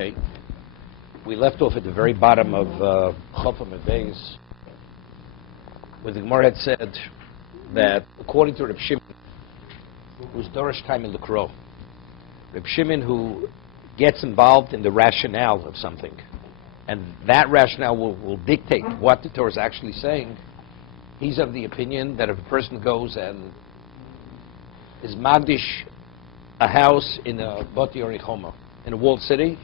Okay. We left off at the very bottom of Chofam and Beis, where the Gemara had said that according to Reb Shimon, who's Dorish time in L'Kro, Reb Shimon who gets involved in the rationale of something, and that rationale will dictate what the Torah is actually saying. He's of the opinion that if a person goes and is magdish a house in a Bati Orichoma, in a walled city,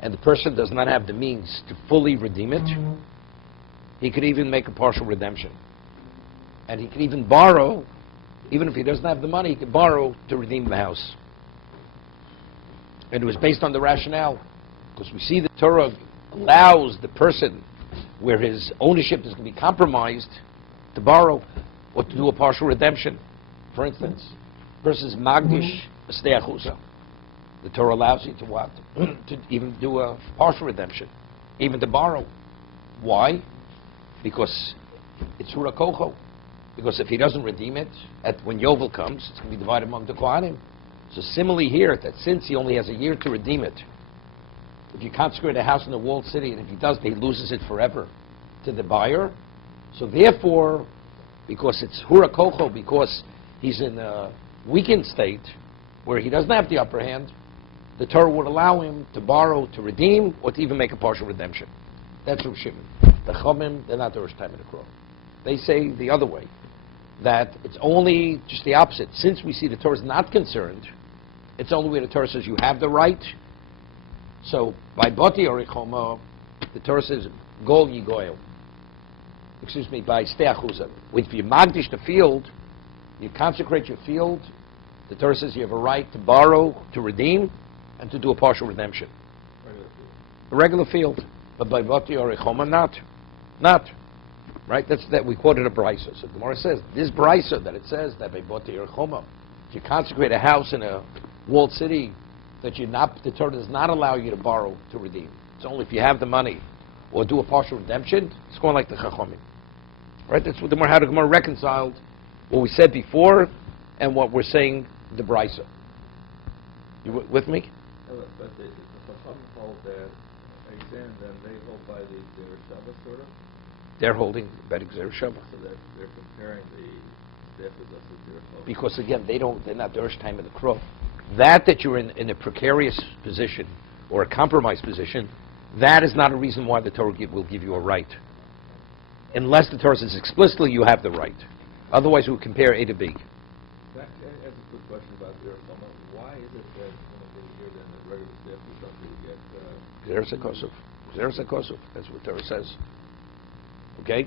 and the person does not have the means to fully redeem it, he could even make a partial redemption. And he could even borrow, even if he doesn't have the money, he could borrow to redeem the house. And it was based on the rationale, because we see the Torah allows the person where his ownership is going to be compromised to borrow or to do a partial redemption. For instance, versus Magdish Steachusa. The Torah allows you to what? To even do a partial redemption, even to borrow. Why? Because it's Hura Kocho. Because if he doesn't redeem it, when Yovel comes, it's going to be divided among the Kohanim. So similarly here, that since he only has a year to redeem it, if you consecrate a house in a walled city, and if he does, he loses it forever to the buyer. So therefore, because it's Hura Kocho, because he's in a weakened state, where he doesn't have the upper hand, the Torah would allow him to borrow, to redeem, or to even make a partial redemption. That's Reb Shimon. The Chomim, they're not the Rosh Time in the Crow. They say the other way, that it's only just the opposite. Since we see the Torah is not concerned, it's only where the Torah says you have the right. So by Bati Orichoma, the Torah says Gol Yigoyel. Excuse me, by Steachuza. If you magdish the field, you consecrate your field, the Torah says you have a right to borrow, to redeem, and to do a partial redemption. A regular field. But by Bati Orichoma, not. Right? That's that we quoted a brisa. So Gemara says this brisa that it says that by Bati Orichoma, if you consecrate a house in a walled city, that the Torah does not allow you to borrow to redeem. It's only if you have the money or do a partial redemption. It's going like the Chachomim. Right? That's what how the Gemara reconciled what we said before and what we're saying the brisa. You with me? But the Chachomim hold that exam, then they hold by the Gzer Shabbat sort of. They're holding by the Gzer Shabbat. So they're comparing the Stefus of the Gzer Shabbat. Because again, they're not Dorish time of the Crow. That you're in a precarious position or a compromised position, that is not a reason why the Torah will give you a right. Unless the Torah says explicitly you have the right. Otherwise, we would compare A to B. That's a good question about Gzer Shabbat. Why is it that here than the regular Stefus don't you get... Gzer Kosov. That's what the Torah says. Okay?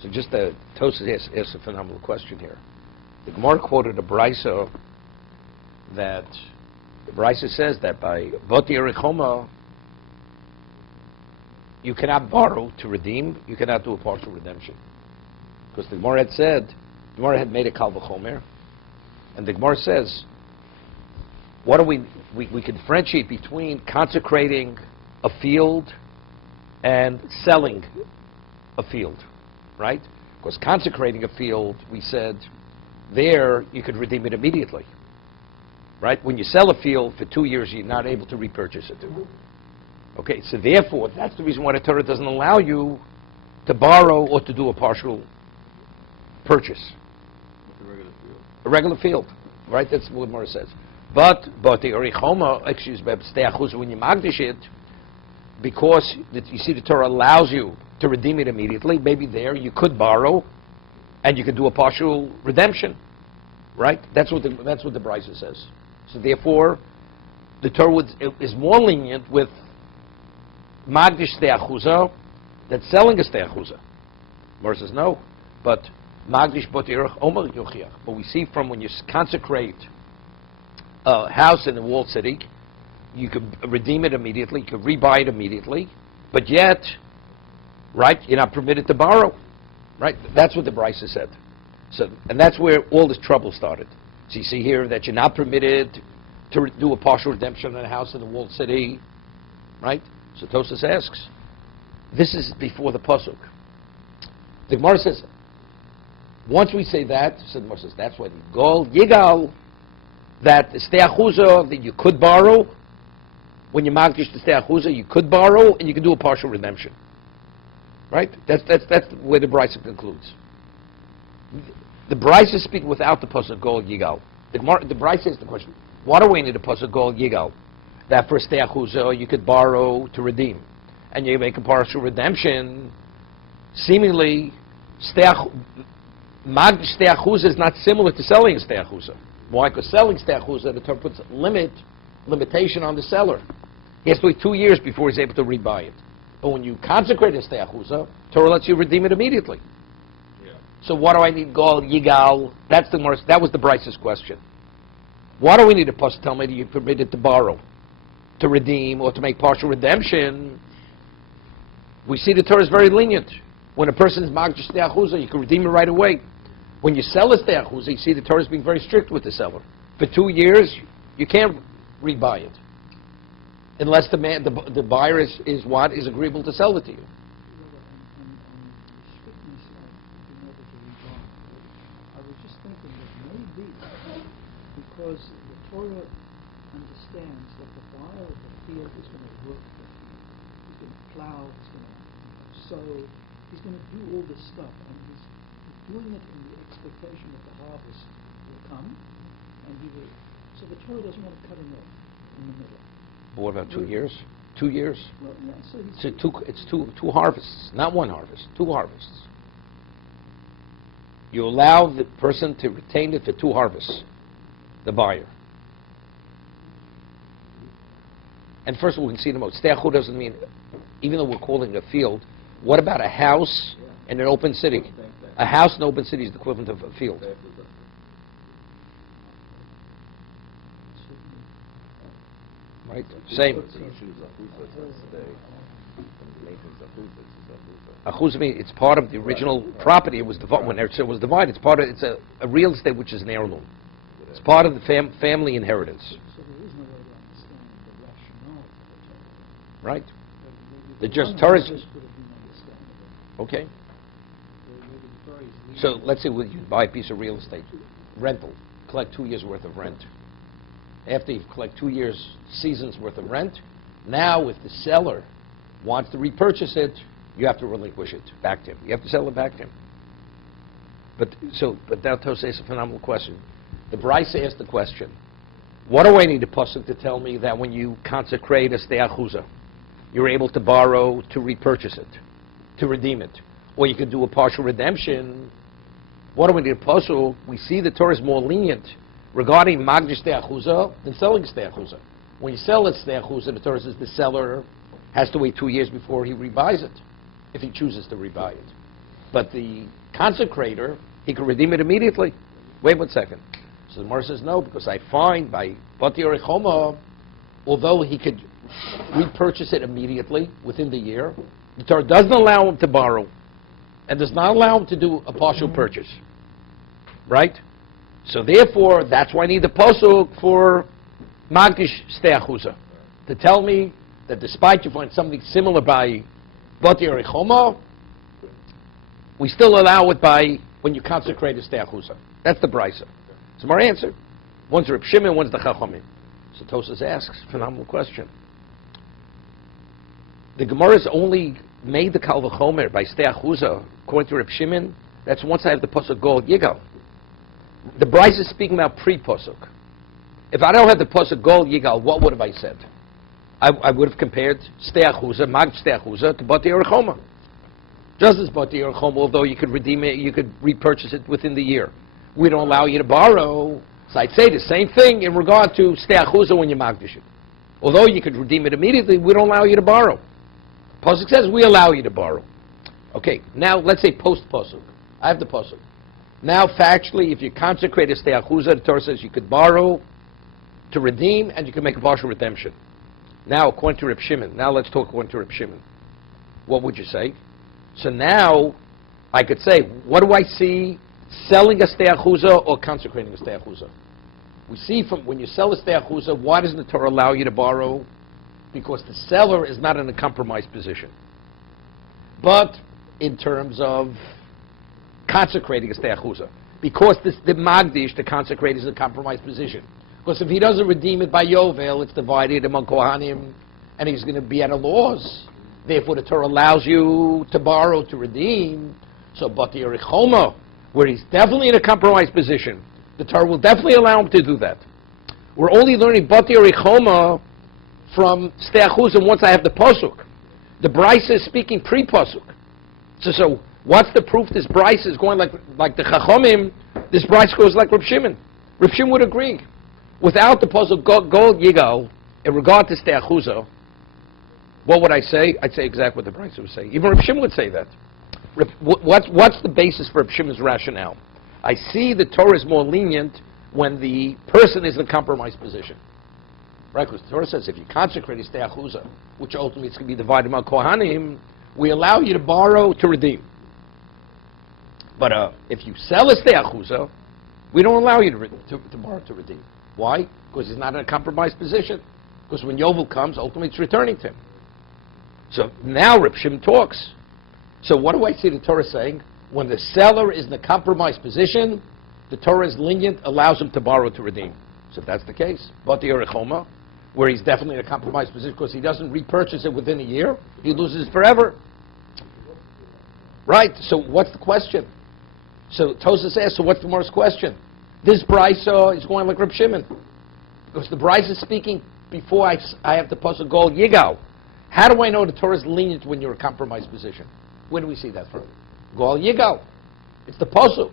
So just Tosas asks a phenomenal question here. The Gemara quoted a brisa that the brisa says that by Bati Erichoma you cannot borrow to redeem, you cannot do a partial redemption. Because the Gemara had said, the Gemara had made a Kal V'chomer, and the Gemara says, what do we can differentiate between consecrating a field and selling a field, right? Because consecrating a field, we said, there you could redeem it immediately, right? When you sell a field for 2 years, you're not able to repurchase it. Okay, so therefore, that's the reason why the Torah doesn't allow you to borrow or to do a partial purchase. It's a regular field. A regular field, right? That's what Gemara says. But the Orichoma, when you magdish it, because you see the Torah allows you to redeem it immediately, maybe there you could borrow, and you could do a partial redemption, right? That's what the brisa says. So therefore, the Torah is more lenient with magdish steachuza than selling a steachuza. Gemara says no, but magdish botirach omer yochiach. But we see from when you consecrate a house in a walled city, you could redeem it immediately, you could rebuy it immediately, but yet, right, you're not permitted to borrow. Right? That's what the brisa said. So, and that's where all this trouble started. So you see here that you're not permitted to do a partial redemption on a house in a walled city. Right? So Tosas asks, this is before the pasuk. The Gemara says, once we say that, so the Gemara says, that's why the Gol Yigal, that Steachuza, that you could borrow, when you magdish the stei achuza, you could borrow and you can do a partial redemption. Right? That's the way the Brisa concludes. The Brisa speak without the pasuk gol yigal. The Brisa is the question: what do we need a pasuk gol yigal? That for stei achuza you could borrow to redeem, and you make a partial redemption. Seemingly, magdish stei achuza is not similar to selling a stei achuza. Why? Because selling stei achuza, the Torah puts limitation on the seller. He has to wait 2 years before he's able to rebuy it. But when you consecrate a stei achuza, Torah lets you redeem it immediately. Yeah. So what do I need gol yigal? That was the Brice's question. Why do we need a pasuk tell me that you're permitted to borrow, to redeem, or to make partial redemption? We see the Torah is very lenient. When a person is magdish stei achuza, you can redeem it right away. When you sell a stei achuza, you see the Torah is being very strict with the seller. For 2 years, you can't rebuy it, unless the buyer is agreeable to sell it to you. I was just thinking that maybe because the Torah understands that the buyer of the field is going to work the field, he's going to plow, he's going to sow, he's going to do all this stuff, and he's doing it in the expectation that the harvest will come, and he will. So the Torah doesn't want to cut him off in the middle. What about 2 years? 2 years? Well, yeah, so It's two harvests, not one harvest, 2 harvests. You allow the person to retain it for 2 harvests, the buyer. And first of all, we can see the most. Stei achuza doesn't mean, even though we're calling it a field, what about a house in an open city? A house in an open city is the equivalent of a field. Right? Same. Achuza means it's part of the original property. It was when it was divided. It's a real estate which is an heirloom. It's part of the family inheritance. So there is no way to understand the rationale for the Torah. Right? The just Torah. would have been understandable. Okay. The Torah is So let's say you buy a piece of real estate, rental, collect 2 years worth of rent. After you collect 2 years, seasons worth of rent, now if the seller wants to repurchase it, you have to relinquish it back to him. You have to sell it back to him. But now Tosei is a phenomenal question. The Bryce asked the question: what do I need a pasuk to tell me that when you consecrate a stei achuza, you're able to borrow to repurchase it, to redeem it, or you could do a partial redemption? What do we need a pasuk? We see the Torah is more lenient regarding magdish stei achuza than selling stei achuza. When you sell a stei achuza, the Torah says the seller has to wait 2 years before he rebuys it, if he chooses to rebuy it. But the consecrator, he can redeem it immediately. Wait 1 second. So the Gemara says no, because I find by Bati Orechoma, although he could repurchase it immediately within the year, the Torah doesn't allow him to borrow and does not allow him to do a partial purchase. Right? So therefore, that's why I need the pasuk for magdish stei achuza, to tell me that despite you find something similar by Bati Orechoma, we still allow it by when you consecrate a stei achuza. That's the Brisa. So my answer: one's Reb Shimon, one's the Chachamim. So Tosas asks, phenomenal question. The Gemara's only made the Kal V'chomer by stei achuza, according to Reb Shimon. That's once I have the pasuk gol yigal. The Brisa is speaking about pre-pasuk. If I don't have the pasuk gol yigal, what would have I said? I would have compared stei achuza, magdish stei achuza, to Bati Orechoma. Just as Bati Orechoma, although you could redeem it, you could repurchase it within the year. We don't allow you to borrow. So I'd say the same thing in regard to stei achuza when you magdish it. Although you could redeem it immediately, we don't allow you to borrow. Pasuk says we allow you to borrow. Okay, now let's say post-pasuk. I have the pasuk. Now factually, if you consecrate a stei achuza, the Torah says you could borrow to redeem and you can make a partial redemption. Now according to Reb Shimon, now let's talk according to Reb Shimon. What would you say? So now I could say, what do I see? Selling a stei achuza or consecrating a stei achuza? We see from when you sell a stei achuza, why doesn't the Torah allow you to borrow? Because the seller is not in a compromised position. But in terms of consecrating a stei achuza, because the magdish, the consecrate, is in a compromised position. Because if he doesn't redeem it by Yovel, it's divided among Kohanim, and he's going to be at a loss. Therefore, the Torah allows you to borrow, to redeem. So, Bati Yerichoma, where he's definitely in a compromised position, the Torah will definitely allow him to do that. We're only learning Bati Yerichoma from Steachuzim once I have the Pasuk. The Bryce is speaking pre-Pasuk. So what's the proof this Bryce is going like the Chachomim? This Bryce goes like Reb Shimon. Reb Shimon would agree. Without the Pasuk, go Yigal, in regard to Steachuzah, what would I say? I'd say exactly what the Bryce would say. Even Reb Shimon would say that. What's the basis for Reb Shimon's rationale? I see the Torah is more lenient when the person is in a compromised position. Right? Because the Torah says if you consecrate a Steachuzah, which ultimately is going to be divided among Kohanim, we allow you to borrow to redeem. But if you sell a Steachuzah, we don't allow you to borrow to redeem. Why? Because he's not in a compromised position. Because when Yovel comes, ultimately it's returning to him. So now Reb Shimon talks. So what do I see the Torah saying? When the seller is in a compromised position, the Torah is lenient, allows him to borrow to redeem. So if that's the case, Bati Yerichoma, where he's definitely in a compromised position because he doesn't repurchase it within a year, he loses it forever. Right? So what's the question? So Tosas asks, so what's the Gemara's question? This Brisa is going like Reb Shimon. Because the Brisa is speaking before I have the Pasuk Gol Yigal. How do I know the Torah is lenient when you're in a compromised position? Where do we see that from? Gol Yigal. It's the Pasuk.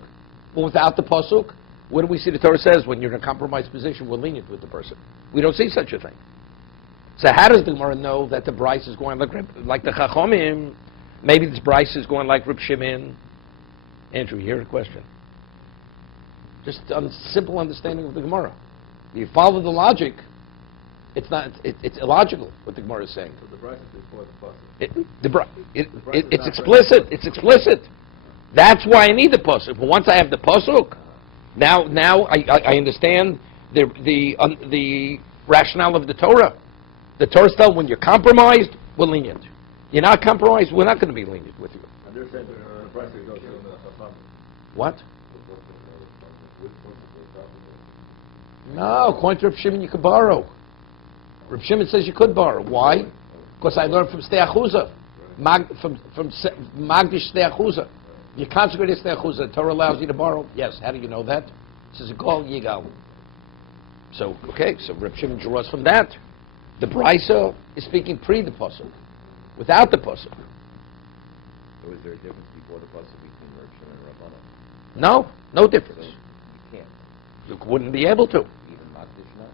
But without the Pasuk, where do we see the Torah says when you're in a compromised position, we're lenient with the person? We don't see such a thing. So how does the Gemara know that the Bryce is going like the Chachomim? Maybe this Bryce is going like Reb Shimon. Andrew, you hear the question? Just a simple understanding of the Gemara. You follow the logic. It's not. It's illogical what the Gemara is saying. So the Bryce is before the Pasuk. It's explicit. It's explicit. That's why I need the pasuk. But once I have the pasuk, now I understand the rationale of the Torah. The Torah tells when you're compromised, we're lenient. You're not compromised, we're not going to be lenient with you. And they're saying the Bryce goes to the Chacham. What? No, according to Reb Shimon, you could borrow. Reb Shimon says you could borrow. Why? Because I learned from Steachuzah, from Magdish Steachuzah. You consecrate a Steachuzah, the Torah allows you to borrow. Yes, how do you know that? It says, Gol Yigal. So, okay, so Reb Shimon drew us from that. The Brisa is speaking pre the Pasuk, without the Pasuk. So is there a difference before the pasuk between Reb Shimon and Rabbanan? No, no difference. So you can't. You wouldn't be able to. Even Magdish not?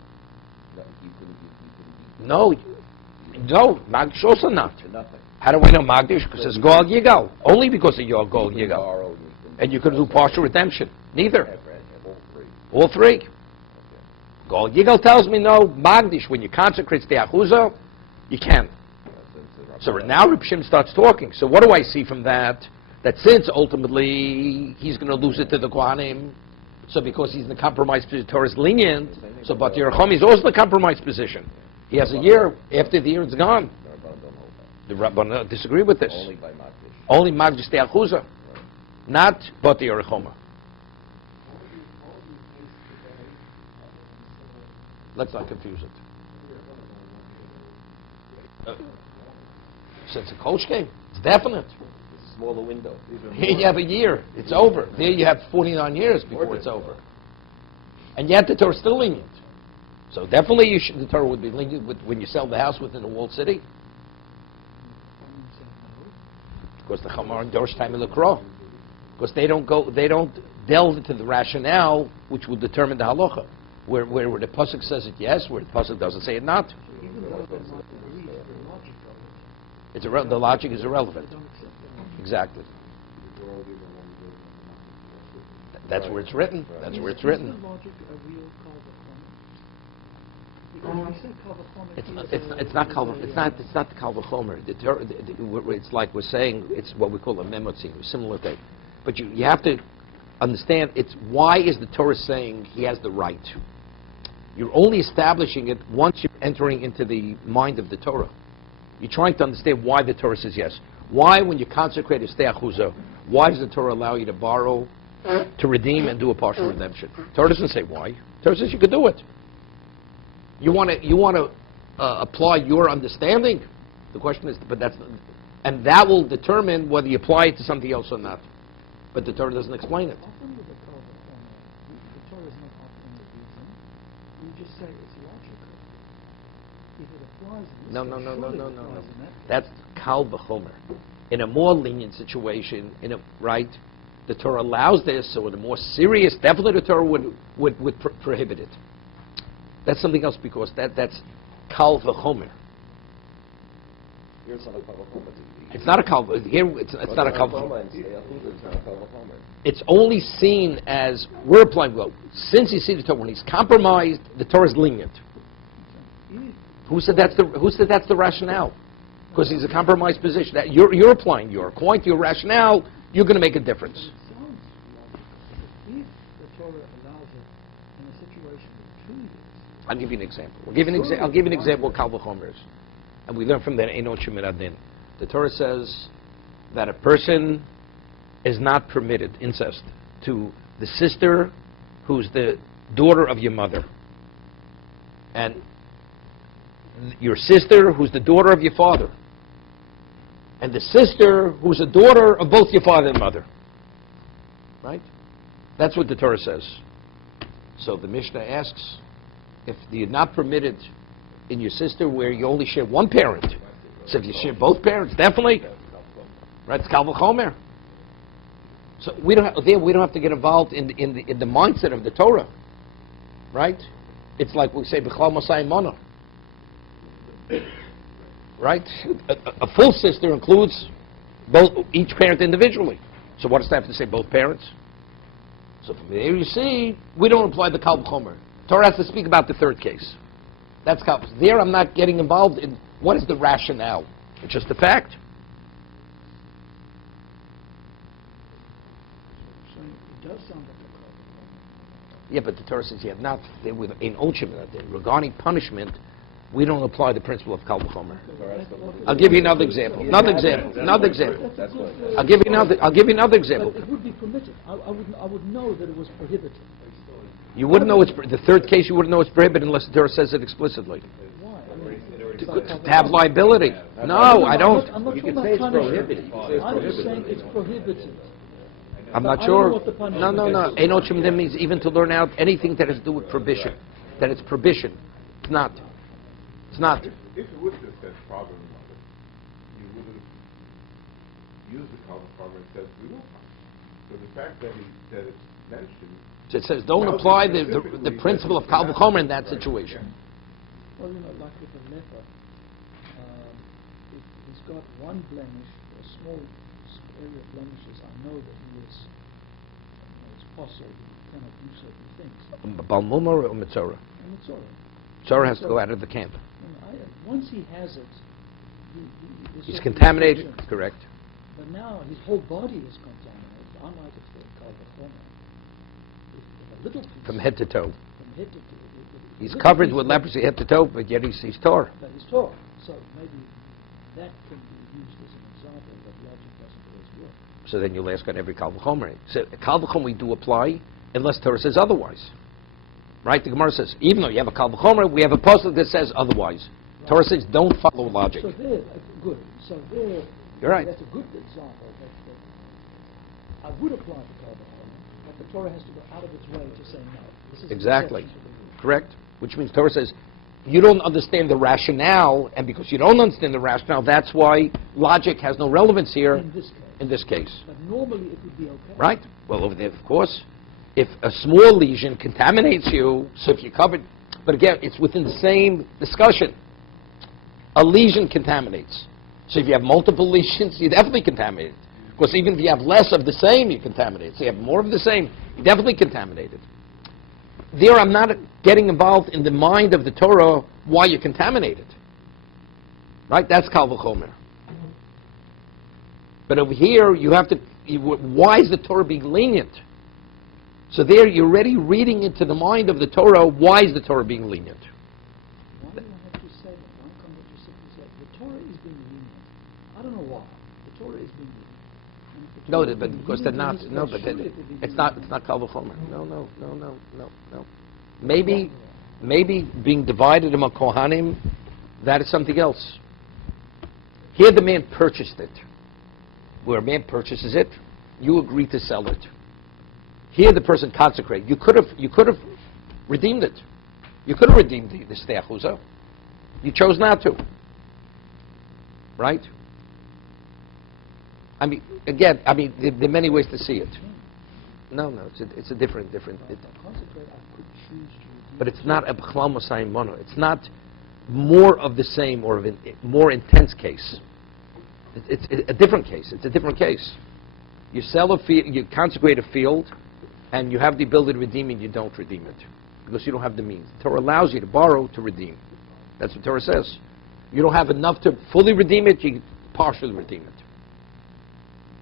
No, you couldn't be. No, Magdish also not. To nothing. How do we know Magdish? Because it's Gol Yigal. Only because of your Gol You can Yigal. borrow, And you could do partial redemption. Neither. have all three. All three. Okay. Gol Yigal tells me no. Magdish, when you consecrate Steachuzah, you can. So now Reb Shimon starts talking. So what do I see from that? That since ultimately he's going to lose it to the Kohanim, so because he's in a compromised position, Torah is lenient, so but Yerachom is also in a compromised position. He has a year, after the year it's gone. The Rabbanan don't hold that. The Rabbanan disagree with this. Only by Magdish. Only Magdish Steachuzah, not but Yerachoma. Let's not confuse it. So it's a coach game. It's definite. It's a smaller window. Here you have a year. It's over. There you have 49 years before it's over. And yet the Torah is still lenient. So definitely the Torah would be lenient when you sell the house within a walled city. Because the Chamar and Dorsh time in the Crow. Because they don't delve into the rationale which will determine the halacha. Where the pasuk says it yes, where the pasuk doesn't say it not. Even though they're not agreed, the logic of it, The logic is irrelevant. they don't accept it. Exactly. That's where it's written. That's where it's written. Is the logic a real Kal V'chomer? Because we say Kal V'chomer It's not Kal. It's not the Kal V'chomer. It's like we're saying. It's what we call a memotzin, a similar thing. But you have to understand. It's why is the Torah saying he has the right? You're only establishing it once you're entering into the mind of the Torah. You're trying to understand why the Torah says yes. Why, when you consecrate a Steachuzah, why does the Torah allow you to borrow, to redeem, and do a partial redemption? The Torah doesn't say why. The Torah says you could do it. You want to apply your understanding. The question is, and that will determine whether you apply it to something else or not. But the Torah doesn't explain it. Often with the Torah is not offering the reason. You just say it's logical. If it applies in this No. case, surely it applies in that case. That's kal v'chomer. In a more lenient situation, the Torah allows this. So in a more serious, definitely the Torah would prohibit it. That's something else because that's kal v'chomer. Here it's not a kal v'chomer. It's not a kal. Here it's not a kal v'chomer. It's not a kal v'chomer. It's only seen as we're applying. Well, since you see the Torah when he's compromised, the Torah is lenient. Who said that's the rationale? Because he's a compromised position. That you're applying according to your rationale, you're going to make a difference. It sounds logical. If the Torah allows it in a situation with 2 years, I'll give you an example. I'll give you an example of kal v'chomer is. And we learn from that Eino Shemiradin. The Torah says that a person is not permitted, incest, to the sister who's the daughter of your mother. And your sister who's the daughter of your father. And the sister who's a daughter of both your father and mother. Right? That's what the Torah says. So the Mishnah asks, if you're not permitted in your sister where you only share one parent, so if you share both parents, definitely, right? It's kal v'chomer. So we don't have to get involved in the mindset of the Torah, right? It's like we say b'chlal masai mana, right? A full sister includes each parent individually. So what does that have to say? Both parents. So from there you see we don't apply the kal v'chomer. Torah has to speak about the third case. That's kal. There I'm not getting involved in what is the rationale. It's just a fact. so it does sound like a kal v'chomer. Yeah, but the Torah says regarding punishment, we don't apply the principle of kal v'chomer. I'll give you another example. Another example. I'll give you another example. But it would be permitted. I would know that it was prohibited. You wouldn't know the third case. You wouldn't know it's prohibited unless the Torah says it explicitly. Why? To have liability. No, I don't. I'm not You talking can say about it's punishment. prohibited. I'm just saying it's prohibited. I'm But not I don't sure. know what the punishment No. is. Eino Shemiradin means even to learn out anything that has to do with prohibition. That it's prohibition. It's not. It's not. If it was just that problem, you would have used the kal v'chomer and said we don't punish. So the fact that it's mentioned. So it says don't apply the principle of kal v'chomer in that situation. Well, like with a leper, if he's got one blemish, a small area of blemishes, I know that it's possible he cannot do certain things. Balmumah or Mitzorah? And it's all right. Mitzorah has to go out of the camp. Once he has it, there's He's certain contaminated, restrictions. correct. But now his whole body is contaminated, unlike it's the kal v'chomer. If a little piece From head to toe. from head to toe, if a He's little covered piece with that- leprosy head to toe, but yet he's tore. That is taught. So maybe that can be used as an example that logic doesn't always work. So then you'll ask on every kal v'chomer. So kal v'chomer we do apply unless Torah says otherwise. Right? The Gemara says, even though you have a kal v'chomer, we have a pasuk that says otherwise. Torah says don't follow logic. So there, good. So there, You're right. that's a good example that I would apply to kal v'chomer, but the Torah has to go out of its way to say no. This is an Exactly. exception to the rule. Correct? Which means Torah says you don't understand the rationale, and because you don't understand the rationale, that's why logic has no relevance here In this case. But normally it would be okay. Right? Well, over there, of course, if a small lesion contaminates you, so if you're covered, but again, it's within the same discussion. A lesion contaminates. So if you have multiple lesions, you're definitely contaminated. Because even if you have less of the same, you're contaminated. So you have more of the same, you're definitely contaminated. There, I'm not getting involved in the mind of the Torah why you're contaminated. Right? That's kal v'chomer. But over here, you have to, why is the Torah being lenient? So there, you're already reading into the mind of the Torah, why is the Torah being lenient? Why do I have to say that? One commentator simply said, the Torah is being lenient. I don't know why. The Torah is being lenient. And if the No, Torah is but being because they're not. lenient, No, but surely it would be it's not. lenient. It's not kal v'chomer. No. Maybe maybe being divided among Kohanim, that is something else. Here the man purchased it. Where a man purchases it, you agree to sell it. Here the person consecrated. You could have redeemed it. You could have redeemed the steachuza. You chose not to. Right? There are many ways to see it. No, it's a different. But it's not a b'chlal masayim mono. It's not more of the same or of a more intense case. It's a different case. It's a different case. You sell a field, you consecrate a field, and you have the ability to redeem it. You don't redeem it because you don't have the means. The Torah allows you to borrow to redeem. That's what Torah says. You don't have enough to fully redeem it. You can partially redeem it.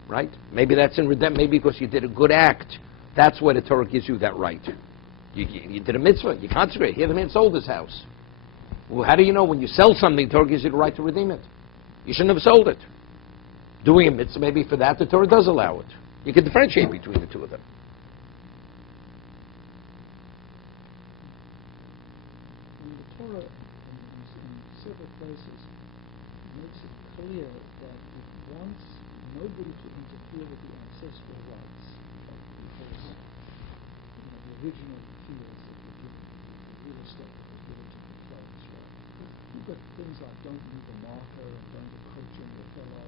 Right? Maybe that's in redemption. Maybe because you did a good act. That's why the Torah gives you that right. You did a mitzvah. You consecrate. Here the man sold his house. Well, how do you know when you sell something, the Torah gives you the right to redeem it? You shouldn't have sold it. Doing a mitzvah, maybe for that, the Torah does allow it. You can differentiate between the two of them. And the Torah, in several places, makes it clear that it wants nobody to interfere with the ancestral rights, because the original fields that were given, the real estate that was given to the slaves, right? You've got things like don't leave a marker and don't encroach on your fellow.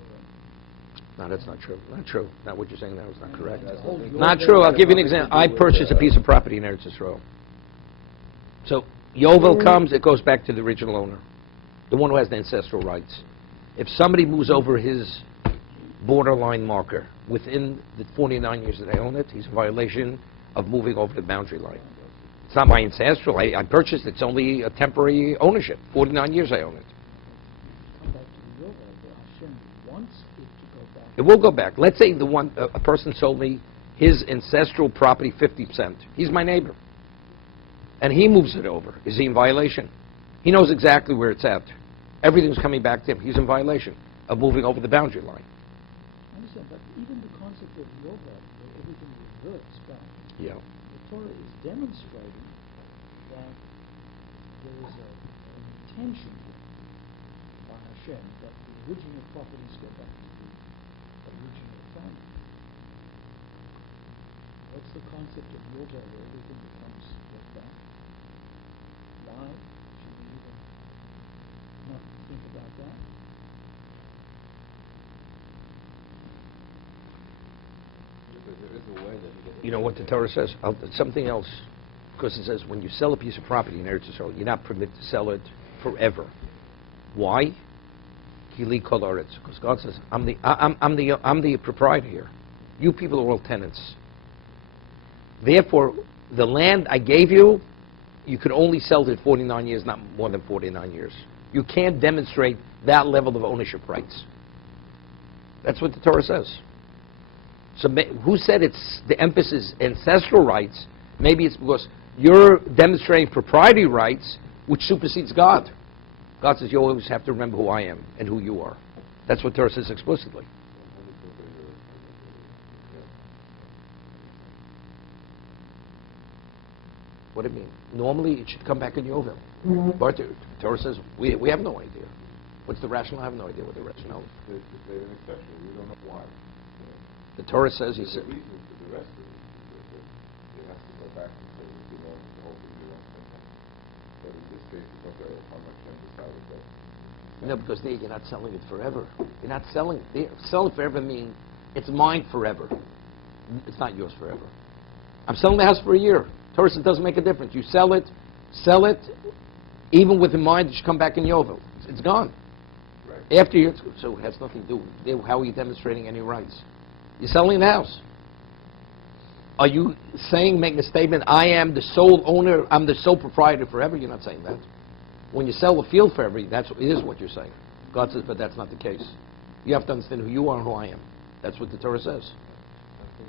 No, that's not true. Not true. Not what you're saying now is not correct. Hold your Not true. I'll give you an example. I purchased a piece of property in Eretz Yisrael. So Yovel comes, it goes back to the original owner, the one who has the ancestral rights. If somebody moves over his borderline marker within the 49 years that I own it, he's in violation of moving over the boundary line. It's not my ancestral. I purchased it. It's only a temporary ownership. 49 years I own it. Come back to the Yovel, but Hashem wants it to go back. It will go back. Let's say a person sold me his ancestral property 50%. He's my neighbor. And he moves it over. Is he in violation? He knows exactly where it's at. Everything's coming back to him. He's in violation of moving over the boundary line. I understand, but even the concept of Yovel, where everything reverts back, Yeah. the Torah is demonstrating that there is an intention by Hashem that the original properties go back to the original family. What's the concept of Yovel, where everything becomes get back? Why should we even not think about that? Because there is a way that you get... You know what the Torah says? Something else. Because it says when you sell a piece of property in Eretz Yisrael, you're not permitted to sell it forever. Why? Kili kol haaretz. Because God says, I'm the proprietor here. You people are all tenants. Therefore, the land I gave you, you could only sell it 49 years, not more than 49 years. You can't demonstrate that level of ownership rights. That's what the Torah says. So who said it's the emphasis ancestral rights? Maybe it's because you're demonstrating propriety rights, which supersedes God. God says you always have to remember who I am and who you are. That's what Torah says explicitly. What do you mean? Normally it should come back in Yovel. But the Torah says we have no idea. What's the rationale? I have no idea what the rationale is. It's an exception. We don't know why. The Torah says, he There's a said, reason for the rest of it. It has to go back and say it belongs to the whole thing belongs to him. But in this case, it's okay how much Hashem decided that. no, because there you're not selling it forever. You're not selling it. Selling forever means it's mine forever. It's not yours forever. I'm selling the house for a year. Torah says it doesn't make a difference. You sell it, even with in mind it should come back in Yovel. It's gone. Right. After you, so it has nothing to do with how are you demonstrating any rights? You're selling the house. Are you saying, making a statement, I am the sole owner, I'm the sole proprietor forever? You're not saying that. When you sell a field forever, it is what you're saying. God says, but that's not the case. You have to understand who you are and who I am. That's what the Torah says. Is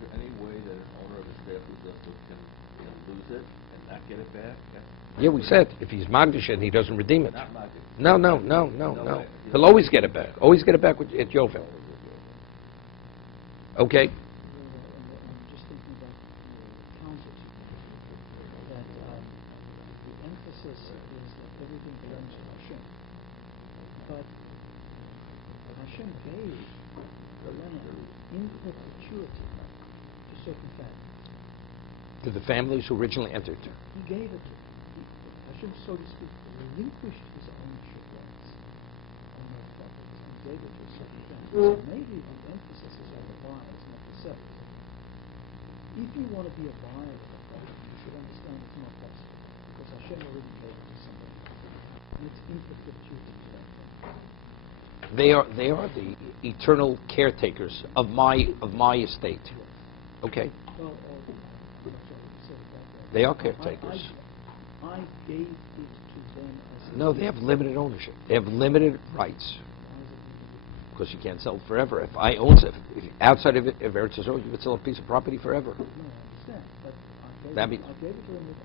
there any way that an owner of a staff can lose it and not get it back? Yeah, we said, if he's Magdish and he doesn't redeem it. Not Magdish. No. He'll always get it back. Always get it back at Yovel. Okay? And I'm just thinking about the counter to that the emphasis is that everything belongs to Hashem. But Hashem gave the land in perpetuity to certain families. To the families who originally entered. He gave it to them. Hashem, so to speak, relinquished his ownership rights on those properties and gave it to a certain family. So maybe the emphasis is on the buyers, not the sellers. If you want to be a buyer of a property, you should understand it's not possible, because Hashem already gave it to somebody, and it's in perpetuity to that thing. They are the eternal caretakers of my estate. Okay, Well, I'm not sure what you said about that. they are caretakers. I gave it to them as a No, they have limited ownership. They have limited rights Why is it because you can't sell it forever. If I own it, if outside of it, if Eretz Yisrael, you could sell a piece of property forever. no, I understand, but That'd be- I gave it to them with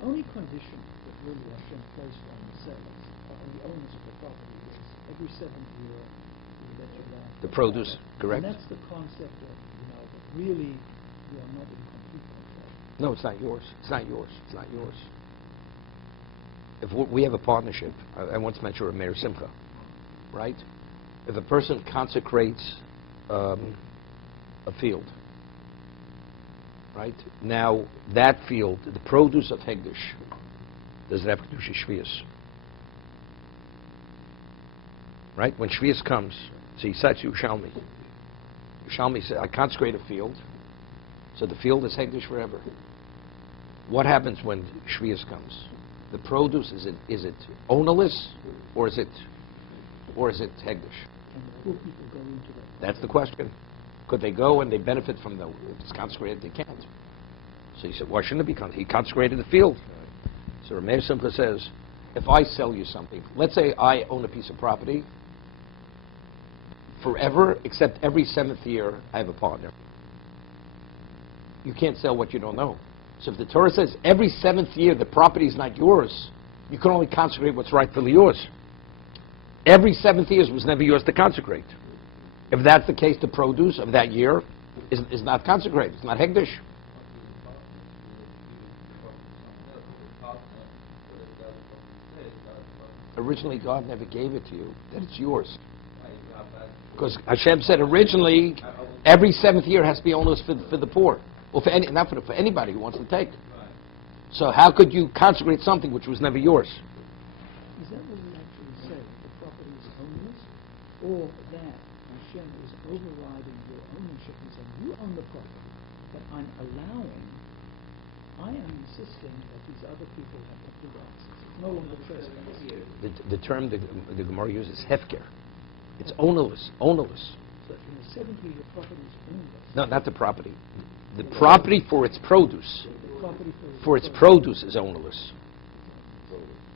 the only condition that really Hashem placed on the sellers, on the owners of the property, is every 7th year you let your land The grow. produce, correct? And that's the concept of, that really you are not in complete control. No, it's not yours. It's not yours. It's not yours. If we have a partnership, I once mentioned a Meir Simcha, right? If a person consecrates a field, right? Now, that field, the produce of Hegdish, does it have Kedusha Shvius? Right? When Shvius comes, so he says to Yerushalmi. Yerushalmi says, I consecrate a field, so the field is Hegdish forever. What happens when Shvius comes? The produce, is it ownerless, or is it Hegdish? And the poor people go into that. That's the question. Could they go and they benefit from the, if it's consecrated, they can't. So he said, why shouldn't it be consecrated? He consecrated the field. So Rameir Simcha says, if I sell you something, let's say I own a piece of property forever, except every 7th year I have a partner. You can't sell what you don't know. So if the Torah says every 7th year the property is not yours, you can only consecrate what's rightfully yours. Every 7th year was never yours to consecrate. If that's the case, the produce of that year is not consecrated. It's not Hegdish. Originally, God never gave it to you. That it's yours. Because Hashem said originally, every 7th year has to be owners for the poor. Well, not for anybody who wants to take. So how could you consecrate something which was never yours? Is that what you actually say? The property is owners? Or that Hashem is overriding your ownership and saying, you own the property, but I am insisting that these other people have complete access. It's no longer trespass. The term the Gemara uses is hefker. It's ownerless. Ownerless. So in the 7th year, the property is ownless. No, not the property. The property for its produce. The property For its produce is ownerless.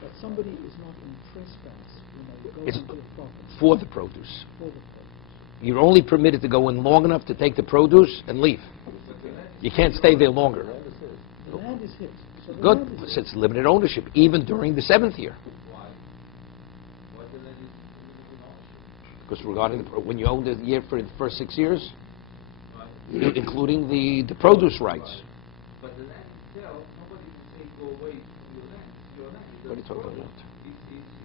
But somebody is not in trespass when they go It's into a property for the produce. for the produce. You're only permitted to go in long enough to take the produce and leave. You can't stay there longer. The land is his. So the Good. land is his. It's limited ownership, even during the 7th year. Because regarding when you own the year for the first 6 years, including the produce rights. But the land itself, nobody can say go away from your land. It's your land. It's What are you talking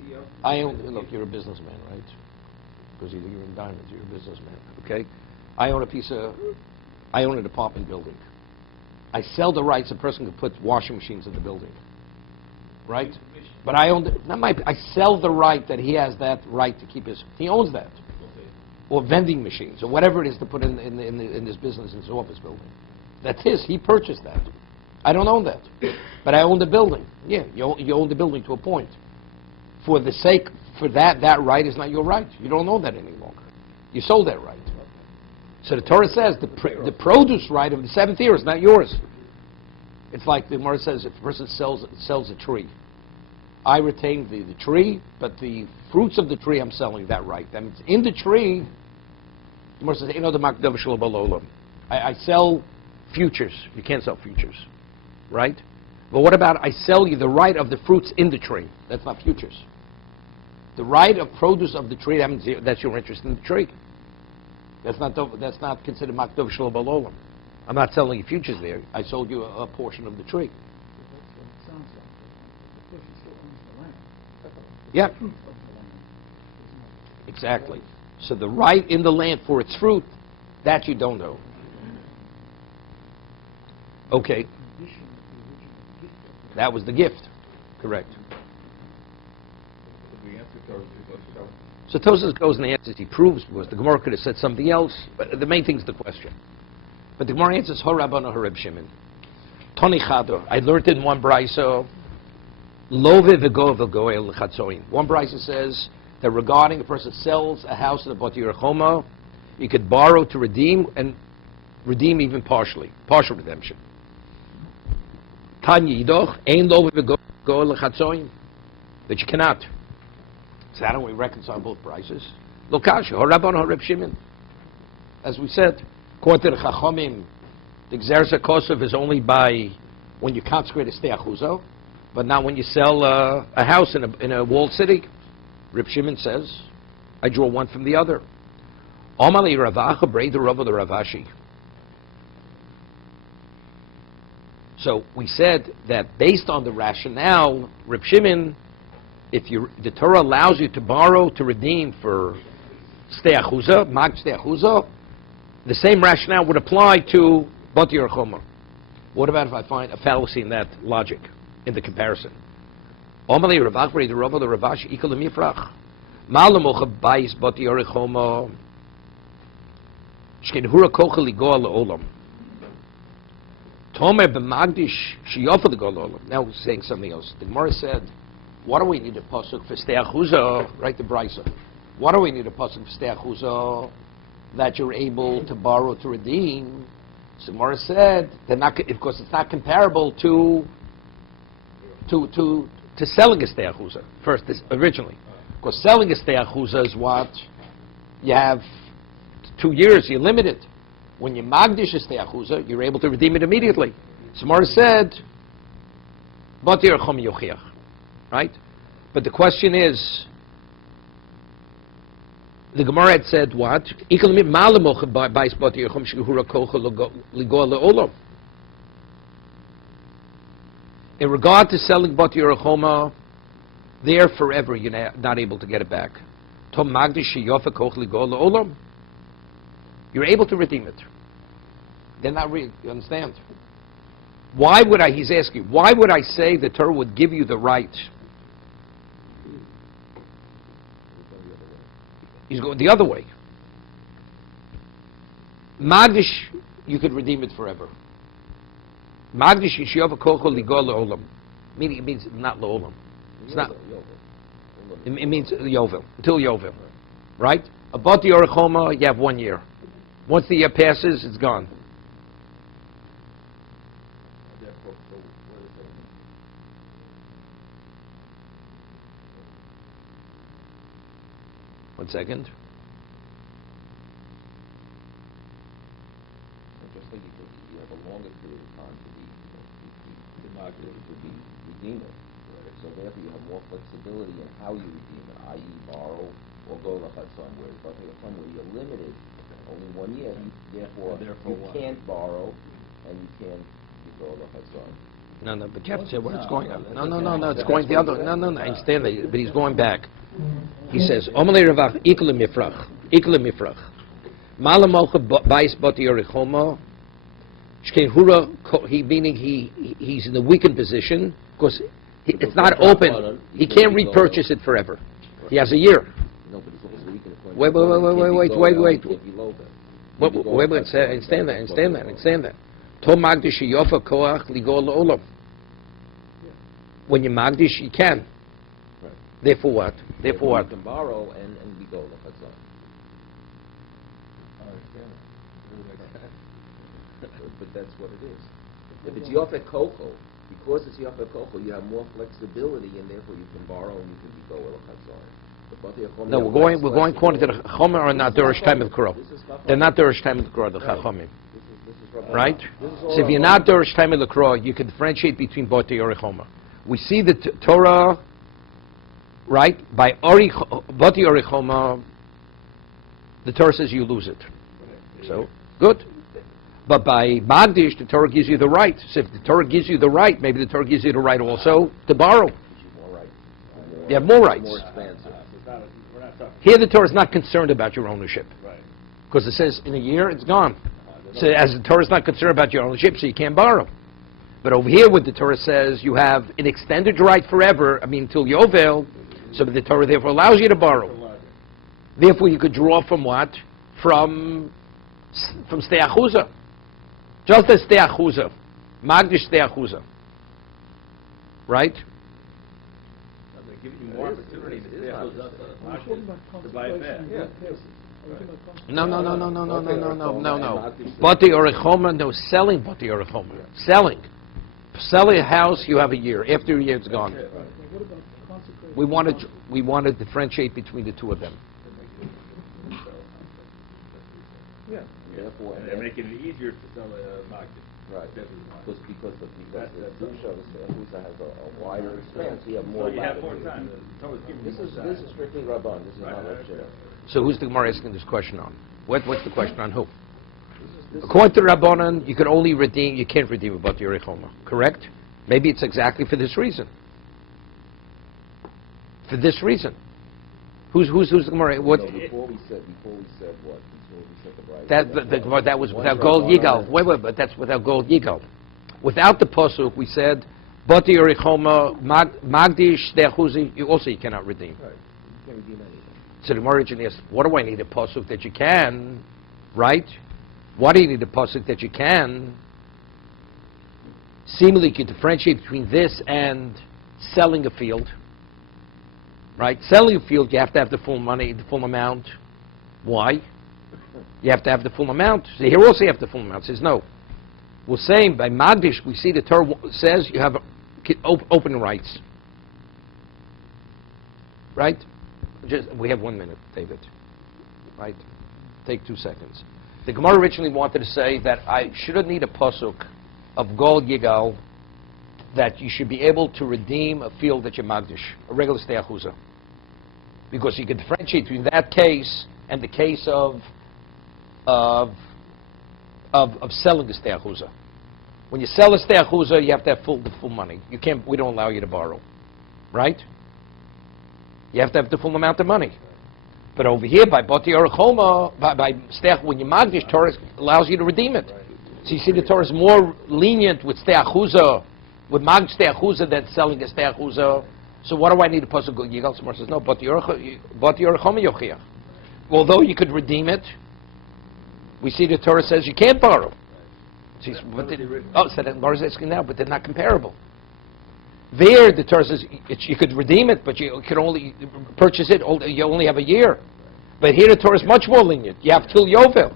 your about? It's I own. Look, you're a businessman, right? Because you're in diamonds. You're a businessman, okay? I own an apartment building. I sell the rights. A person could put washing machines in the building, right? But I own. I sell the right that he has that right to keep his. He owns that. Or vending machines, or whatever it is to put in this business, in his office building. That's his. He purchased that. I don't own that. But I own the building. Yeah, you own the building to a point. For that right is not your right. You don't own that any longer. You sold that right. So the Torah says the produce right of the 7th year is not yours. It's like the Gemara says, if a person sells a tree, I retain the tree, but the fruits of the tree I'm selling that right. That means in the tree, the Gemara says, I sell futures. You can't sell futures, right? But what about I sell you the right of the fruits in the tree? That's not futures. The right of produce of the tree, that means that's your interest in the tree. That's not considered makdov shel balolam. I'm not selling you futures there. I sold you a portion of the tree. That's what it sounds like. The question owns the land. Yeah, The fruit of the land is not. exactly. So the right in the land for its fruit, that you don't own. Okay, Condition of the original gift of the that was the gift. Correct. The answer goes to show. So Tosas goes and answers, he proves, because the Gemara could have said something else, but the main thing is the question. But the Gemara answers, Ho Rabbana, Ho Reb Shimon. Toni Chado, I learned it in one brayso, Love v'go v'go el chatzoin. One brayso says that regarding a person sells a house in the Bati Yerachoma, you could borrow to redeem, and redeem even partially, partial redemption. Tanya Yidoch, Ein Love v'go el chatzoin, that you cannot. So how do we reconcile both prices? Lokasha, Ho Rabbana, Ho Reb Shimon. As we said, according to the Chachomim, the Gzerza Kosov is only by when you consecrate a Stei Achuzo, but not when you sell a house in a walled city. Reb Shimon says, I draw one from the other. Omali Ravacha Brei the Rav of the Ravashi. So we said that based on the rationale, Reb Shimon, if the Torah allows you to borrow to redeem for Stei Achuza, Mag Stei Achuza, the same rationale would apply to Bati Yerachoma. What about if I find a fallacy in that logic, in the comparison? Omali Ravach Brei the Rav of the Ravashi Ikal Mifrach. Malamocha Bais Bati Yerachoma. Shkein Hura Kocha Ligoa Le'olam. Tomer b'Magdish Shiyofa Ligoa Le'olam. Now we're saying something else. The Gemara said, what do we need a pasuk for Stei Achuza? Right, the Brisa. What do we need a pasuk for Stei Achuza? That you're able to borrow to redeem. So Gemara said, they're not, because it's not comparable to selling a Stei Achuza. First, originally. Because selling a Stei Achuza is what? You have 2 years, you're limited. When you Magdish a Stei Achuza, you're able to redeem it immediately. So Gemara said, Bati Yerachom Yochiach. Right? But the question is, the Gemara had said what? In regard to selling Bati Yerachoma, there forever you're not able to get it back. You're able to redeem it. They're not real. You understand? Why would I, he's asking, why would I say the Torah would give you the right? He's going the other way. Magdish, you could redeem it forever. Magdish yishiyava kocho ligo le'olam. Meaning it means not le'olam. It's not. It means Yovel, until Yovel. Right? A Bati Yerachoma, you have 1 year. Once the year passes, it's gone. One second. Just like you have a longer period of time to inaugurate, to be redeem it. So therefore you have more flexibility in how you redeem it, i.e. borrow or go l'chatzon, whereas where you're limited, only 1 year, therefore you can't borrow and you can't go l'chatzon. No, but you have to say where it's going on. No, it's going the other. No, I understand that, but he's going back. He says, Omalei Ravach, Ikle Mifrach. Malamocha Bais Bati Yerachoma, Shkein Hura, meaning he's in a weakened position, because it's not open. He can't repurchase it forever. He has a year. No, but it's also weakened. Wait. Understand that. Tom Magdish Yofa Koach Ligo Le'olam. When you Magdish, you can. Right. Therefore what? You can borrow and be go l'chatzon. But that's what it is. If it's Yofet Koko, because it's Yofet Koko, you have more flexibility, and therefore you can borrow and you can be go l'chatzon. No, we're going according to the Chachomim are not Dorish time of the Kuro. They're not Dorish time of the Kuro, the Chachomim. Right? So if you're not Dorish time of the Kuro, you can differentiate between Bati Yerachoma. We see the Torah, right? By Bati Yerachoma, the Torah says you lose it. So, good. But by Magdish, the Torah gives you the right. So if the Torah gives you the right, maybe the Torah gives you the right also to borrow. More right You have more rights. More expansive. We're not talking. Here the Torah is not concerned about your ownership. Right. Because it says in a year, it's gone. So as the Torah is not concerned about your ownership, so you can't borrow. But over here, what the Torah says, you have an extended right forever, until Yovel, so the Torah therefore allows you to borrow. Therefore, you could draw from what? From Stei Achuza. Just as Stei Achuza. Magdish Stei Achuza. Right? They're giving you more opportunity to stay out We're talking about to buy it back. concentration in good cases. Are we talking about concentration? No. Bati Orechoma, no, selling Bati Orechoma. Selling. Selling a house, you have a year. After a year, it's gone. Right. Now, what about consecrated? We want to differentiate between the two of them. Yeah. Therefore, And they're making it easier to sell a market. right, because the Kedusha of the Kedusha has a wider expanse. You have So more you have more latitude. time. The Torah's giving you This more is time. strictly Rabban. This is not Right. Rav. So who's the Gemara asking this question on? What's the question on who? This According to Rabbanan, you can only redeem, you can't redeem a Bati Orechoma. Correct? Maybe it's exactly for this reason. For this reason. Who's the Gemara? What? No, before we said what? Before we said the right. That was One without gold Rabbanan- yigal. Wait, but that's without gold yigal. Without the pasuk, we said Bati Orechoma Magdish Dechuzi. You cannot redeem. Right. You can't redeem anything. So the Gemara originally asked, what do I need a pasuk that you can? Right? Why do you need a pasuk that you can? Seemingly, you can differentiate between this and selling a field. Right? Selling a field, you have to have the full money, the full amount. Why? You have to have the full amount. So here also you have the full amount. It says no. We're saying by Magdish, we see the Torah says you have open rights. Right? We have 1 minute, David. Right? Take 2 seconds. The Gemara originally wanted to say that I shouldn't need a pasuk of gold yigal, that you should be able to redeem a field that you magdish, a regular Stei Achuza. Because you can differentiate between that case and the case of selling a Stei Achuza. When you sell a Stei Achuza, you have to have the full money. We don't allow you to borrow. Right? You have to have the full amount of money. But over here, by Bati Orechoma, by Stei, when you magdish, Torah allows you to redeem it. So you see the Torah is more lenient with Stei Achuza, with magdish Stei Achuza than selling a Stei Achuza. So what do I need a pasuk? Yigal Smar says, no, Bati Orechoma Yochiach. Although you could redeem it, we see the Torah says you can't borrow. So so that Gemara is asking now, but they're not comparable. There, the Torah says you could redeem it, but you could only purchase it. You only have a year. But here, the Torah is much more lenient. You have till Yovel.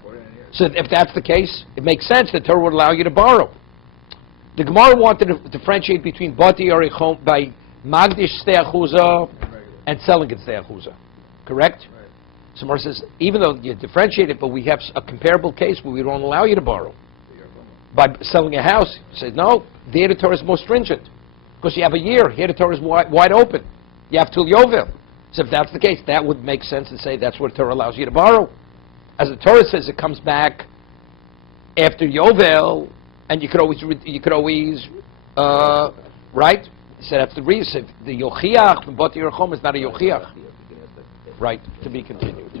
So if that's the case, it makes sense. The Torah would allow you to borrow. The Gemara wanted to differentiate between Bati Orechoma by Magdish Stei Achuza and selling it Stei Achuza. Correct? So Gemara says, even though you differentiate it, but we have a comparable case where we don't allow you to borrow. By selling a house, it says, no, there the Torah is more stringent. Because you have a year. Here the Torah is wide open. You have till Yovel. So if that's the case, that would make sense to say that's what the Torah allows you to borrow. As the Torah says, it comes back after Yovel, and you could always, right? So that's the reason. The Yochiach from Bati Orechoma is not a Yochiach. Right, to be continued.